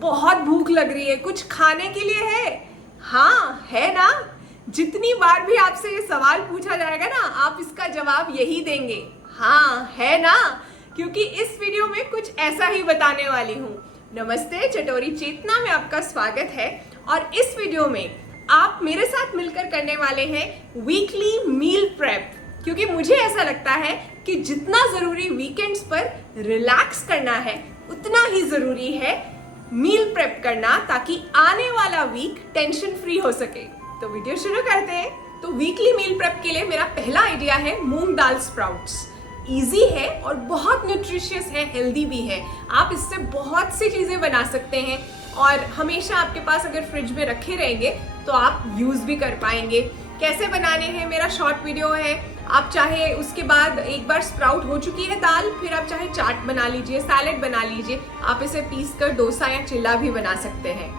बहुत भूख लग रही है, कुछ खाने के लिए है? हाँ है ना। जितनी बार भी आपसे ये सवाल पूछा जाएगा ना, आप इसका जवाब यही देंगे, हाँ है ना, क्योंकि इस वीडियो में कुछ ऐसा ही बताने वाली हूँ। नमस्ते, चटोरी चेतना में आपका स्वागत है। और इस वीडियो में आप मेरे साथ मिलकर करने वाले हैं वीकली मील प्रेप, क्योंकि मुझे ऐसा लगता है कि जितना जरूरी वीकेंड्स पर रिलैक्स करना है, उतना ही जरूरी है मील प्रेप करना, ताकि आने वाला वीक टेंशन फ्री हो सके। तो वीडियो शुरू करते हैं। तो वीकली मील प्रेप के लिए मेरा पहला आइडिया है मूंग दाल स्प्राउट्स। इजी है और बहुत न्यूट्रिशियस है, हेल्दी भी है। आप इससे बहुत सी चीजें बना सकते हैं और हमेशा आपके पास अगर फ्रिज में रखे रहेंगे तो आप यूज भी कर पाएंगे। कैसे बनाने हैं मेरा शॉर्ट वीडियो है। आप चाहे उसके बाद एक बार स्प्राउट हो चुकी है दाल, फिर आप चाहे चाट बना लीजिए, सैलेड बना लीजिए, आप इसे पीस कर डोसा या चिल्ला भी बना सकते हैं।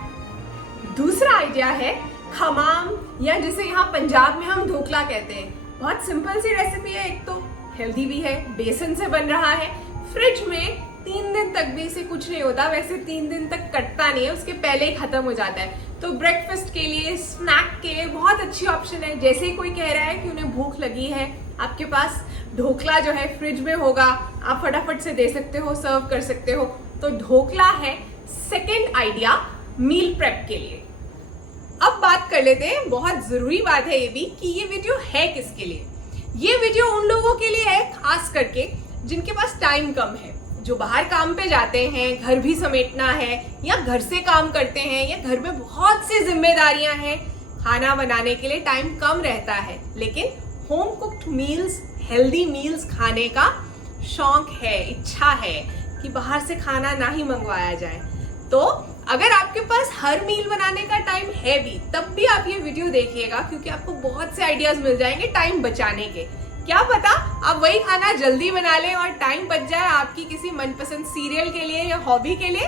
दूसरा आइडिया है खमाम, या जिसे यहाँ पंजाब में हम ढोकला कहते हैं। बहुत सिंपल सी रेसिपी है, एक तो हेल्दी भी है, बेसन से बन रहा है। फ्रिज में 3 दिन तक भी इसे कुछ नहीं होता, वैसे 3 दिन तक कटता नहीं है, उसके पहले ही खत्म हो जाता है। तो ब्रेकफास्ट के लिए, स्नैक के लिए बहुत अच्छी ऑप्शन है। जैसे ही कोई कह रहा है कि उन्हें भूख लगी है, आपके पास ढोकला जो है फ्रिज में होगा, आप फटाफट से दे सकते हो, सर्व कर सकते हो। तो ढोकला है सेकेंड आइडिया मील प्रेप के लिए। अब बात कर लेते हैं, बहुत जरूरी बात है ये भी, कि ये वीडियो है किसके लिए। ये वीडियो उन लोगों के लिए है खास करके जिनके पास टाइम कम है, जो बाहर काम पे जाते हैं, घर भी समेटना है, या घर से काम करते हैं, या घर में बहुत सी जिम्मेदारियां हैं, खाना बनाने के लिए टाइम कम रहता है, लेकिन home cooked meals, healthy meals खाने का शौक है, इच्छा है कि बाहर से खाना ना ही मंगवाया जाए। तो अगर आपके पास हर मील बनाने का टाइम है भी, तब भी आप ये वीडियो देखिएगा, क्योंकि आपको बहुत से आइडियाज मिल जाएंगे टाइम बचाने के। क्या पता आप वही खाना जल्दी बना लें और टाइम बच जाए आपकी किसी मनपसंद सीरियल के लिए या हॉबी के लिए।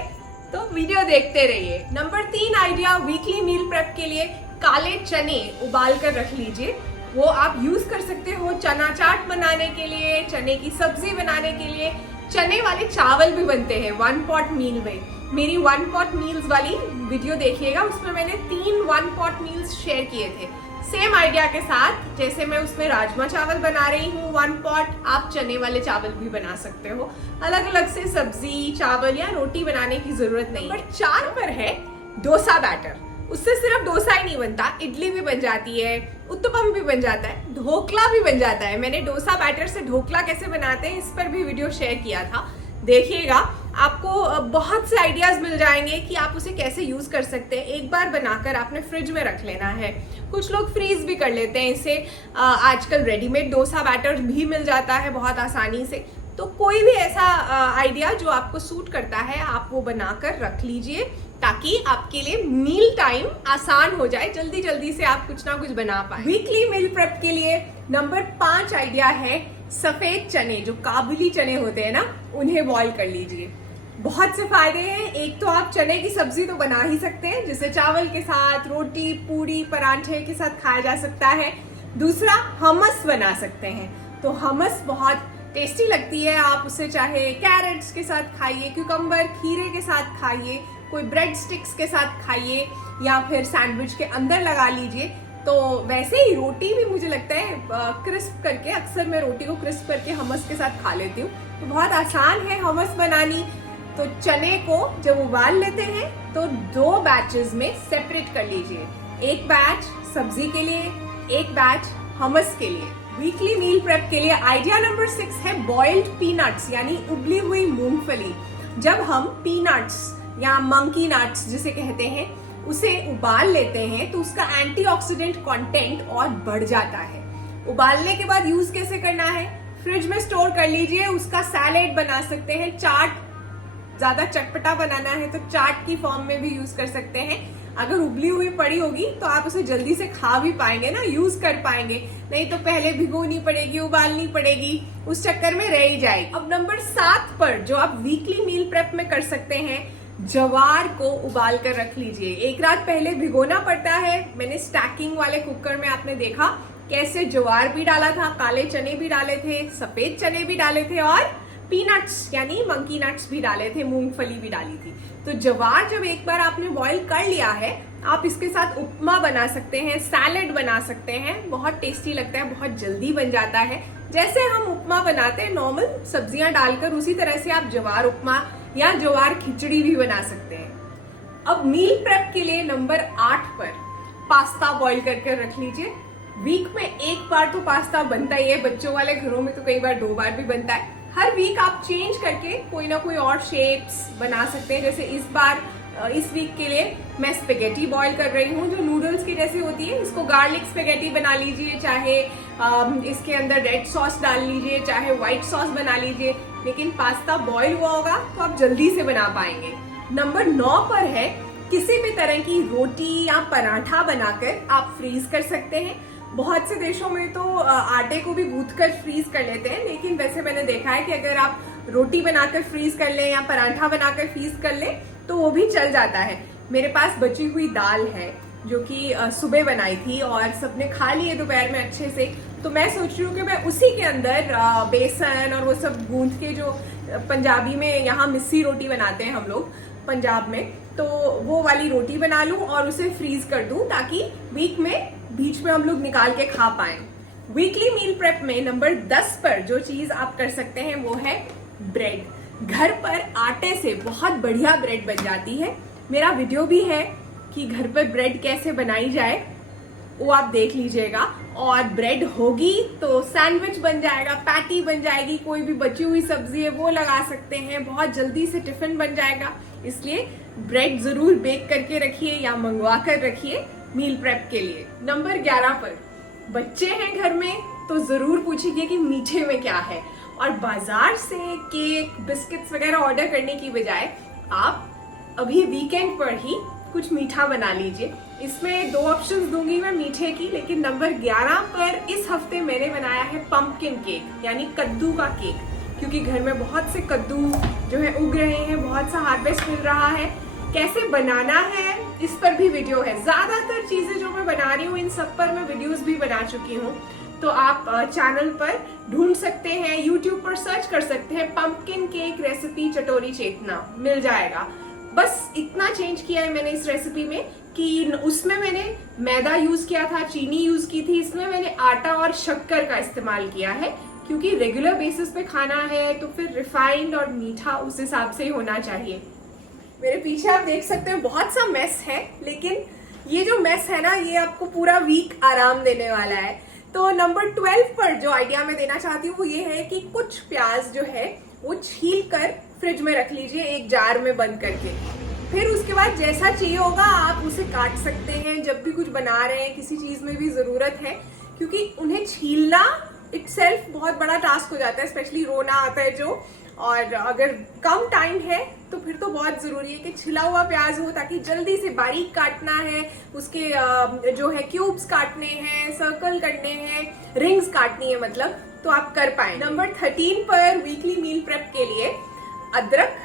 तो वीडियो देखते रहिए। Number 3 idea weekly meal prep के लिए, काले चने उबाल कर रख लीजिए। वो आप यूज कर सकते हो चना चाट बनाने के लिए, चने की सब्जी बनाने के लिए। चने वाले चावल भी बनते हैं 1 पॉट मील में। मेरी 1 पॉट मील्स वाली वीडियो देखिएगा, उसमें मैंने 3 1 पॉट मील्स शेयर किए थे सेम आइडिया के साथ। जैसे मैं उसमें राजमा चावल बना रही हूँ 1 पॉट, आप चने वाले चावल भी बना सकते हो। अलग अलग से सब्जी, चावल या रोटी बनाने की जरूरत नहीं। नंबर 4 पर है डोसा बैटर। उससे सिर्फ डोसा ही नहीं बनता, इडली भी बन जाती है, उत्तपम भी बन जाता है, ढोकला भी बन जाता है। मैंने डोसा बैटर से ढोकला कैसे बनाते हैं इस पर भी वीडियो शेयर किया था, देखिएगा। आपको बहुत से आइडियाज मिल जाएंगे कि आप उसे कैसे यूज कर सकते हैं। एक बार बनाकर आपने फ्रिज में रख लेना है। कुछ लोग फ्रीज भी कर लेते हैं इसे। आजकल रेडीमेड डोसा बैटर भी मिल जाता है बहुत आसानी से। तो कोई भी ऐसा आइडिया जो आपको सूट करता है, आप वो बनाकर रख लीजिए, ताकि आपके लिए मील टाइम आसान हो जाए, जल्दी जल्दी से आप कुछ ना कुछ बना पाए। वीकली मील प्रेप के लिए नंबर 5 आइडिया है सफेद चने, जो काबुली चने होते हैं ना, उन्हें बॉईल कर लीजिए। बहुत से फायदे हैं। एक तो आप चने की सब्जी तो बना ही सकते हैं, जिसे चावल के साथ, रोटी, पूरी, परांठे के साथ खाया जा सकता है। दूसरा, हमस बना सकते हैं। तो हमस बहुत टेस्टी लगती है। आप उसे चाहे कैरेट्स के साथ खाइए, क्यूकम्बर, खीरे के साथ खाइए, कोई ब्रेड स्टिक्स के साथ खाइए, या फिर सैंडविच के अंदर लगा लीजिए। तो वैसे ही रोटी भी मुझे लगता है क्रिस्प करके, अक्सर मैं रोटी को क्रिस्प करके हमस के साथ खा लेती हूँ। तो बहुत आसान है हमस बनानी। तो चने को जब उबाल लेते हैं तो 2 बैचेस में सेपरेट कर लीजिए। एक बैच सब्जी के लिए, एक बैच हमस के लिए। वीकली मील प्रेप के लिए आइडिया नंबर 6 है बॉइल्ड पीनट्स, यानी उबली हुई मूंगफली। जब हम पीनट्स या मंकी नट्स जिसे कहते हैं, उसे उबाल लेते हैं तो उसका एंटीऑक्सीडेंट कंटेंट और बढ़ जाता है। उबालने के बाद यूज कैसे करना है? फ्रिज में स्टोर कर लीजिए। उसका सैलेड बना सकते हैं, चाट, ज्यादा चटपटा बनाना है तो चाट की फॉर्म में भी यूज कर सकते हैं। अगर उबली हुई पड़ी होगी तो आप उसे जल्दी से खा भी पाएंगे ना, यूज कर पाएंगे। नहीं तो पहले भिगोनी पड़ेगी, उबालनी पड़ेगी, उस चक्कर में रह ही जाएगी। अब नंबर 7 पर जो आप वीकली मील प्रेप में कर सकते हैं, जवार को उबाल कर रख लीजिए। एक रात पहले भिगोना पड़ता है। मैंने स्टैकिंग वाले कुकर में आपने देखा कैसे जवार भी डाला था, काले चने भी डाले थे, सफेद चने भी डाले थे और पीनट्स यानी मंकी नट्स भी डाले थे, मूंगफली भी डाली थी। तो ज्वार जब एक बार आपने बॉईल कर लिया है, आप इसके साथ उपमा बना सकते हैं, सैलेड बना सकते हैं, बहुत टेस्टी लगता है, बहुत जल्दी बन जाता है। जैसे हम उपमा बनाते हैं नॉर्मल सब्जियां डालकर, उसी तरह से आप ज्वार उपमा या ज्वार खिचड़ी भी बना सकते हैं। अब मील प्रेप के लिए नंबर 8 पर पास्ता बॉईल करके रख लीजिए। वीक में एक बार तो पास्ता बनता ही है, बच्चों वाले घरों में तो कई बार 2 बार भी बनता है। हर वीक आप चेंज करके कोई ना कोई और शेप्स बना सकते हैं। जैसे इस वीक के लिए मैं स्पेगेटी बॉईल कर रही हूँ, जो नूडल्स की जैसी होती है। इसको गार्लिक स्पेगेटी बना लीजिए, चाहे इसके अंदर रेड सॉस डाल लीजिए, चाहे व्हाइट सॉस बना लीजिए, लेकिन पास्ता बॉईल हुआ होगा तो आप जल्दी से बना पाएंगे। नंबर 9 पर है, किसी भी तरह की रोटी या पराठा बनाकर आप फ्रीज कर सकते हैं। बहुत से देशों में तो आटे को भी गूंथ कर फ्रीज कर लेते हैं, लेकिन वैसे मैंने देखा है कि अगर आप रोटी बनाकर फ्रीज कर लें या पराठा बनाकर फ्रीज कर लें तो वो भी चल जाता है। मेरे पास बची हुई दाल है जो कि सुबह बनाई थी और सबने खा लिए दोपहर में अच्छे से, तो मैं सोच रही हूँ कि मैं उसी के अंदर बेसन और वो सब गूंथ के, जो पंजाबी में यहाँ मिस्सी रोटी बनाते हैं हम लोग पंजाब में, तो वो वाली रोटी बना लूं और उसे फ्रीज कर दूं, ताकि वीक में बीच में हम लोग निकाल के खा पाएं। वीकली मील प्रेप में नंबर 10 पर जो चीज आप कर सकते हैं वो है ब्रेड। घर पर आटे से बहुत बढ़िया ब्रेड बन जाती है। मेरा वीडियो भी है कि घर पर ब्रेड कैसे बनाई जाए, वो आप देख लीजिएगा। और ब्रेड होगी तो सैंडविच बन जाएगा, पैटी बन जाएगी, कोई भी बची हुई सब्जी है वो लगा सकते हैं, बहुत जल्दी से टिफिन बन जाएगा। इसलिए ब्रेड जरूर बेक करके रखिए या मंगवा कर रखिए मील प्रेप के लिए। नंबर 11 पर बच्चे हैं घर में तो जरूर पूछिए कि मीठे में क्या है, और बाजार से केक बिस्किट्स वगैरह ऑर्डर करने की बजाय आप अभी वीकेंड पर ही कुछ मीठा बना लीजिए। इसमें 2 ऑप्शंस दूंगी मैं मीठे की, लेकिन नंबर 11 पर इस हफ्ते मैंने बनाया है पंपकिन केक यानी कद्दू का केक, क्योंकि घर में बहुत से कद्दू जो है उग रहे हैं, बहुत सा हार्वेस्ट मिल रहा है। कैसे बनाना है इस पर भी वीडियो है। ज्यादातर चीजें जो मैं बना रही हूँ इन सब पर मैं वीडियोस भी बना चुकी हूँ, तो आप चैनल पर ढूंढ सकते हैं, यूट्यूब पर सर्च कर सकते हैं पंपकिन केक रेसिपी चटोरी चेतना, मिल जाएगा। बस इतना चेंज किया है मैंने इस रेसिपी में कि उसमें मैंने मैदा यूज किया था, चीनी यूज की थी, इसमें मैंने आटा और शक्कर का इस्तेमाल किया है, क्योंकि रेगुलर बेसिस पे खाना है तो फिर रिफाइंड और मीठा उस हिसाब से ही होना चाहिए। मेरे पीछे आप देख सकते हैं बहुत सा मेस है, लेकिन ये जो मेस है ना, ये आपको पूरा वीक आराम देने वाला है। तो नंबर 12 पर जो आइडिया मैं देना चाहती हूँ वो ये है कि कुछ प्याज जो है वो छील कर फ्रिज में रख लीजिए एक जार में बंद करके। फिर उसके बाद जैसा चाहिए होगा आप उसे काट सकते हैं। जब भी कुछ बना रहे हैं, किसी चीज में भी जरूरत है, क्योंकि उन्हें छीलना इटसेल्फ बहुत बड़ा टास्क हो जाता है, स्पेशली रोना आता है जो, और अगर कम टाइम है तो फिर तो बहुत जरूरी है कि छिला हुआ प्याज हो, ताकि जल्दी से बारीक काटना है, उसके जो है क्यूब्स काटने हैं, सर्कल करने हैं, रिंग्स काटनी है मतलब, तो आप कर पाए। नंबर 13 पर वीकली मील प्रेप के लिए अदरक,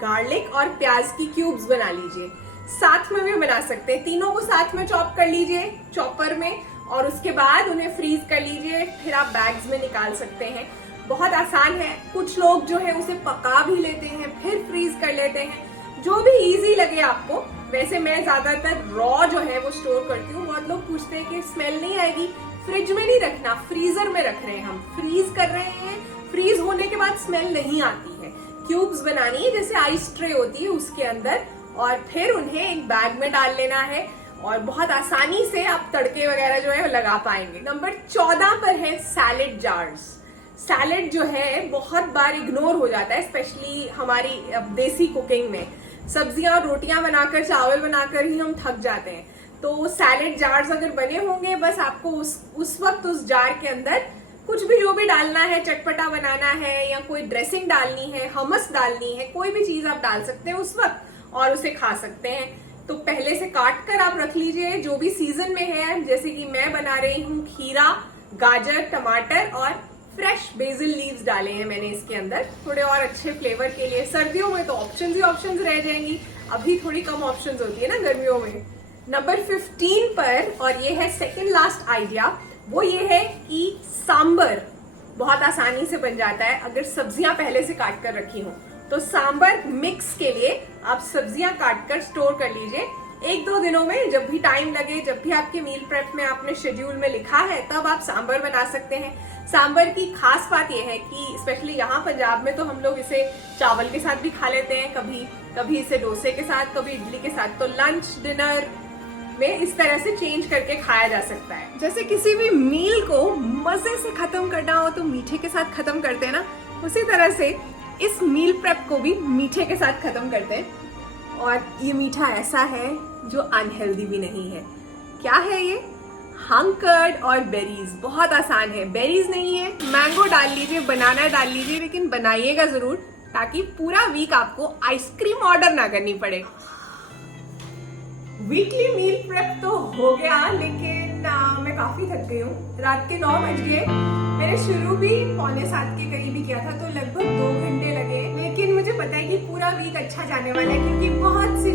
गार्लिक और प्याज की क्यूब्स बना लीजिए। साथ में भी बना सकते हैं, तीनों को साथ में चॉप कर लीजिए चॉपर में, और उसके बाद उन्हें फ्रीज कर लीजिए, फिर आप बैग्स में निकाल सकते हैं। बहुत आसान है। कुछ लोग जो है उसे पका भी लेते हैं फिर फ्रीज कर लेते हैं, जो भी इजी लगे आपको। वैसे मैं ज्यादातर रॉ जो है वो स्टोर करती हूँ। बहुत लोग पूछते हैं कि स्मेल नहीं आएगी, फ्रिज में नहीं रखना, फ्रीजर में रख रहे हैं, हम फ्रीज कर रहे हैं, फ्रीज होने के बाद स्मेल नहीं आती है। क्यूब्स बनानी है जैसे आइस ट्रे होती है उसके अंदर, और फिर उन्हें एक बैग में डाल लेना है, और बहुत आसानी से आप तड़के वगैरह जो है लगा पाएंगे। नंबर 14 पर है सैलेड जार्स। सैलेड जो है बहुत बार इग्नोर हो जाता है, स्पेशली हमारी देसी कुकिंग में। सब्जियां और रोटियां बनाकर, चावल बनाकर ही हम थक जाते हैं। तो सैलेड जार्स अगर बने होंगे, बस आपको उस वक्त उस जार के अंदर कुछ भी जो भी डालना है, चटपटा बनाना है या कोई ड्रेसिंग डालनी है, हमस डालनी है, कोई भी चीज आप डाल सकते हैं उस वक्त और उसे खा सकते हैं। तो पहले से काट कर आप रख लीजिए, जो भी सीजन में है। जैसे कि मैं बना रही हूँ खीरा, गाजर, टमाटर और फ्रेश बेसिल लीव्स डाले हैं मैंने इसके अंदर, थोड़े और अच्छे फ्लेवर के लिए। सर्दियों में तो ऑप्शंस ही ऑप्शंस रह जाएंगी, अभी थोड़ी कम ऑप्शंस होती है ना गर्मियों में। नंबर 15 पर, और ये है सेकंड लास्ट आइडिया, वो ये है कि सांबर बहुत आसानी से बन जाता है अगर सब्जियां पहले से काट कर रखी हो। तो सांबर मिक्स के लिए आप सब्जियां काट कर स्टोर कर लीजिए। 1-2 दिनों में जब भी टाइम लगे, जब भी आपके मील प्रेप में आपने शेड्यूल में लिखा है, तब आप सांबर बना सकते हैं। सांबर की खास बात यह है कि स्पेशली यहाँ पंजाब में तो हम लोग इसे चावल के साथ भी खा लेते हैं, कभी इसे डोसे के साथ, कभी इडली के साथ। तो लंच डिनर में इस तरह से चेंज करके खाया जा सकता है। जैसे किसी भी मील को मजे से खत्म करना हो तो मीठे के साथ खत्म करते हैं ना, उसी तरह से इस मील प्रेप को भी मीठे के साथ खत्म करते हैं। और ये मीठा ऐसा है जो अनहेल्दी भी नहीं है। क्या है ये? हंकर्ड और बेरीज। बहुत आसान है, बेरीज नहीं है, मैंगो डाल लीजिए, बनाना डाल लीजिए, लेकिन बनाइएगा जरूर ताकि पूरा वीक आपको आइसक्रीम ऑर्डर ना करनी पड़े। वीकली मील प्रेप तो हो गया, लेकिन मैं काफी थक गई हूँ। रात के 9 बज गए। मैंने शुरू भी 6:45 के करीब ही किया था, तो लगभग 2 घंटे लगे। लेकिन मुझे पता है कि पूरा वीक अच्छा जाने वाला है, क्योंकि बहुत सी